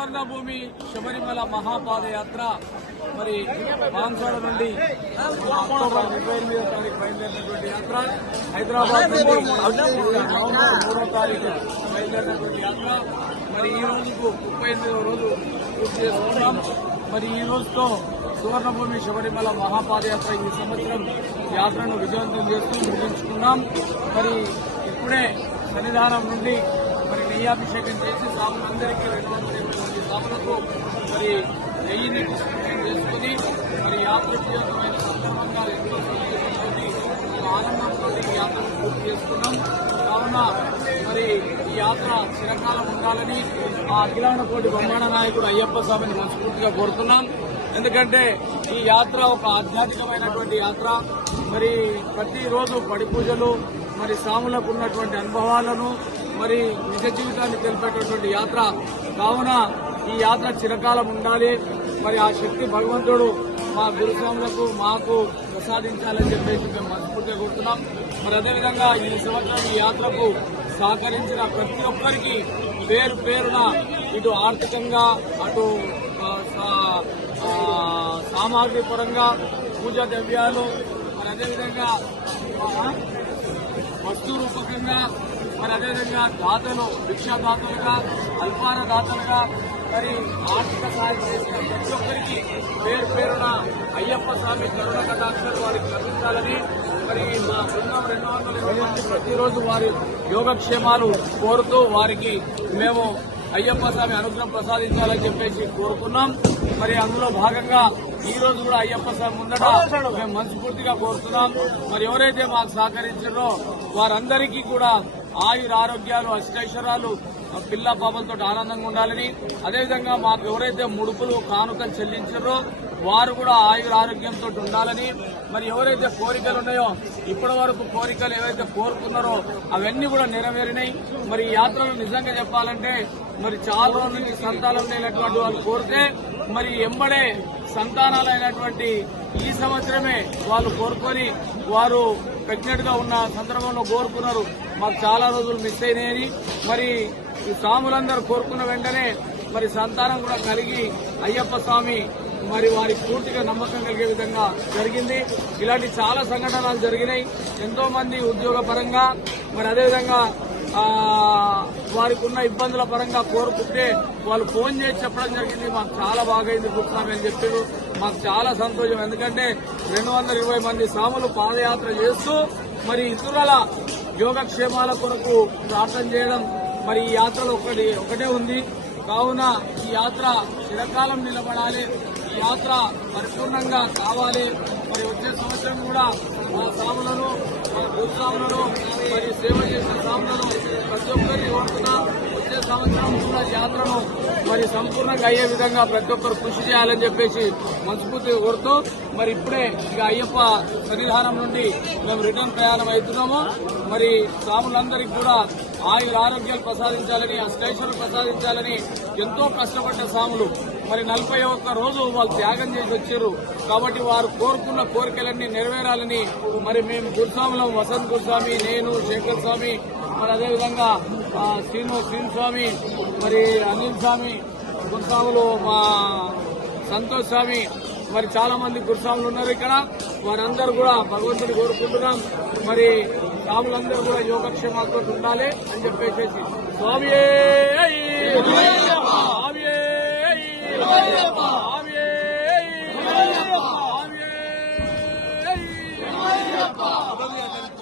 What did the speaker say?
Suvarnabhumi Sabarimala మహాపాదయాత్ర మరి బాన్స్వాడ నుండి October 28వ తారీఖు బయలుదేరినటువంటి యాత్ర, హైదరాబాద్ నుండి నవంబర్ 3వ తారీఖు బయలుదేరినటువంటి యాత్ర మరి ఈ రోజుకు 38వ రోజు పూర్తి చేసుకున్నాం. మరి ఈ రోజుతో సువర్ణభూమి శబరిమల మహాపాదయాత్ర ఈ సంవత్సరం యాత్రను విజయవంతం చేస్తూ ముగించుకున్నాం. మరి ఇప్పుడే సన్నిధానం నుండి మరి నెయ్యాభిషేకం చేసి సాములందరికీ 280 సాములకు మరి నెయ్యిని డిస్ట్రిబ్యూషన్ చేసుకుని మరి యాత్ర విజయవంతమైన సందర్భంగా ఎంతో సంతోషంతో ఆనందంతో ఈ యాత్రను పూర్తి చేసుకున్నాం. కావున మరి ఈ యాత్ర చిరకాలం ఉండాలని ఆ అఖిలాండ కోటి బ్రహ్మాండ నాయకుడు అయ్యప్ప స్వామిని మనస్ఫూర్తిగా కోరుతున్నాం. ఎందుకంటే ఈ యాత్ర ఒక ఆధ్యాత్మికమైనటువంటి యాత్ర. మరి ప్రతిరోజు పడి పూజలు, మరి సాములకు ఉన్నటువంటి అనుభవాలను, మరి నిజ జీవితాన్ని తెలిపేటటువంటి యాత్ర. కావున ఈ యాత్ర చిరకాలం ఉండాలి. మరి ఆ శక్తి భగవంతుడు మా గురుస్వాములకు మాకు ప్రసాదించాలని చెప్పేసి మేము మనస్ఫూర్తిగా కోరుతున్నాం. మరి అదేవిధంగా ఈ సంవత్సరం ఈ యాత్రకు సహకరించిన ప్రతి ఒక్కరికి పేరు పేరున ఇటు ఆర్థికంగా, అటు సామాగ్రి పరంగా, పూజా ద్రవ్యాలు, మరి అదేవిధంగా వస్తు రూపకంగా, మరి అదేవిధంగా దాతలు, భిక్షాదాతలుగా, అల్పార దాతలుగా మరి ఆర్థిక సహాయం చేసిన ప్రతి ఒక్కరికి పేరు పేరున అయ్యప్ప స్వామి కరుణ కటాక్షాలు వారికి లభించాలని మరి మా బృందం 220 మంది ప్రతిరోజు వారి యోగక్షేమాలు కోరుతూ వారికి మేము అయ్యప్ప స్వామి అనుగ్రహం ప్రసాదించాలని చెప్పేసి కోరుకున్నాం. మరి అందులో భాగంగా ఈ రోజు కూడా అయ్యప్ప స్వామి ముందట మేము మనస్ఫూర్తిగా కోరుతున్నాం. మరి ఎవరైతే మాకు సహకరించారో వారందరికీ కూడా ఆయుర ఆరోగ్యాలు, అష్టైశ్వర్యాలు, పిల్ల పాపలతో ఆనందంగా ఉండాలని, అదేవిధంగా మాకు ఎవరైతే ముడుపులు కానుకలు చెల్లించారో వారు కూడా ఆయుర ఆరోగ్యంతో ఉండాలని, మరి ఎవరైతే కోరికలు ఉన్నాయో ఇప్పటి వరకు కోరికలు ఏవైతే కోరుకున్నారో అవన్నీ కూడా నెరవేరినాయి. మరి ఈ యాత్రలు నిజంగా చెప్పాలంటే మరి చాలా రోజుల నుంచి సంతానం లేనటువంటి వాళ్ళు కోరితే మరి ఎంబడే సంతానాలైనటువంటి ఈ సంవత్సరమే వాళ్ళు కోరుకొని వారు ప్రెగ్నెంట్ గా ఉన్న సందర్భంలో కోరుకున్నారు. మాకు చాలా రోజులు మిస్ అయినాయని మరి ఈ స్వాములందరూ కోరుకున్న వెంటనే మరి సంతానం కూడా కలిగి అయ్యప్ప స్వామి మరి వారి పూర్తిగా నమ్మకం కలిగే విధంగా జరిగింది. ఇలాంటి చాలా సంఘటనలు జరిగినాయి. ఎంతో మంది ఉద్యోగ పరంగా, మరి అదేవిధంగా వారికి ఉన్న ఇబ్బందుల పరంగా కోరుకుంటే వాళ్ళు ఫోన్ చేసి చెప్పడం జరిగింది. మాకు చాలా బాగైంది కూర్చున్నామని అని చెప్పారు. మాకు చాలా సంతోషం. ఎందుకంటే 220 మంది స్వాములు పాదయాత్ర చేస్తూ మరి ఇతరుల యోగక్షేమాల కొరకు ప్రార్థన చేయడం. మరి ఈ యాత్రలో ఒకటే ఉంది. కావున ఈ యాత్ర చిరకాలం నిలబడాలి. ఈ యాత్ర పరిపూర్ణంగా కావాలి. మరి వచ్చే సంవత్సరం కూడా మా స్వాములను, మా గురుస్వాములను, మరి సేవ చేసిన స్వాములను ప్రతి ఒక్కరిని కోరుతున్నా. వచ్చే సంవత్సరం కూడా యాత్రను మరి సంపూర్ణంగా అయ్యే విధంగా ప్రతి ఒక్కరు కృషి చేయాలని చెప్పేసి మనస్ఫూర్తిగా కోరుతూ మరి ఇప్పుడే ఇక అయ్యప్ప సన్నిధానం నుండి మేము రిటర్న్ ప్రయాణం అవుతున్నాము. మరి స్వాములందరికీ కూడా ఆయుర ఆరోగ్యాలు ప్రసాదించాలని, అష్టైశ్వర్యం ప్రసాదించాలని ఎంతో కష్టపడ్డ స్వాములు మరి 41 రోజు వాళ్ళు త్యాగం చేసి వచ్చారు. కాబట్టి వారు కోరుకున్న కోరికలన్నీ నెరవేరాలని మరి మేము గురుస్వాములం, వసంత్ గురుస్వామి, నేను, శేఖర్ స్వామి, మరి అదేవిధంగా శ్రీను స్వామి, మరి అనిల్ స్వామి గురుస్వాములు, మా సంతోష్ స్వామి, మరి చాలా మంది గురుస్వాములు ఉన్నారు ఇక్కడ. వారందరూ కూడా భగవంతుని కోరుకుంటున్నాం. మరి స్వాములందరూ కూడా యోగక్షేమాలతో ఉండాలి అని చెప్పేసి స్వామి